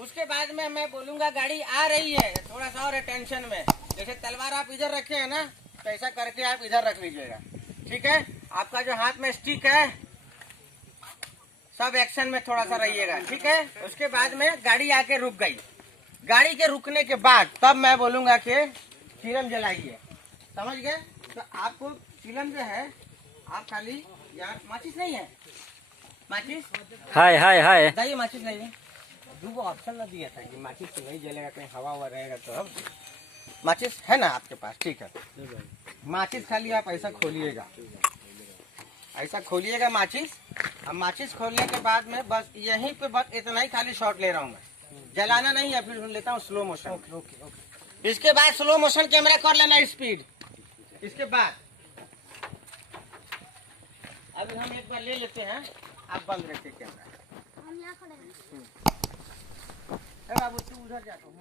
उसके बाद में मैं बोलूंगा गाड़ी आ रही है, थोड़ा सा और टेंशन में, जैसे तलवार आप इधर रखे हैं ना, तो ऐसा करके आप इधर रख लीजिएगा, ठीक है। आपका जो हाथ में स्टिक है सब एक्शन में थोड़ा सा रहिएगा, ठीक है। उसके बाद में गाड़ी आके रुक गई, गाड़ी के रुकने के बाद तब मैं बोलूंगा कि चिलम जलाइए, समझ गए। तो आपको चिलम जो है आप खाली यार माचिस नहीं है, माचिस हाय हाय हाय बताइए, माचिस नहीं है, दो ऑप्शन ना दिया था कि माचिस तो नहीं जलेगा, कहीं हवा हुआ रहेगा तो। अब माचिस है ना आपके पास, ठीक है। माचिस खाली आप ऐसा खोलिएगा, ऐसा खोलिएगा माचिस। अब माचिस खोलने के बाद में बस यहीं पे बस इतना ही खाली शॉट ले रहा हूँ मैं, जलाना नहीं है, फिर लेता हूँ स्लो मोशन। इसके बाद स्लो मोशन कैमरा कर लेना स्पीड। इसके बाद अभी हम एक बार ले लेते हैं, आप बंद रखिए कैमरा। बाबू तू उधर जाता हूँ।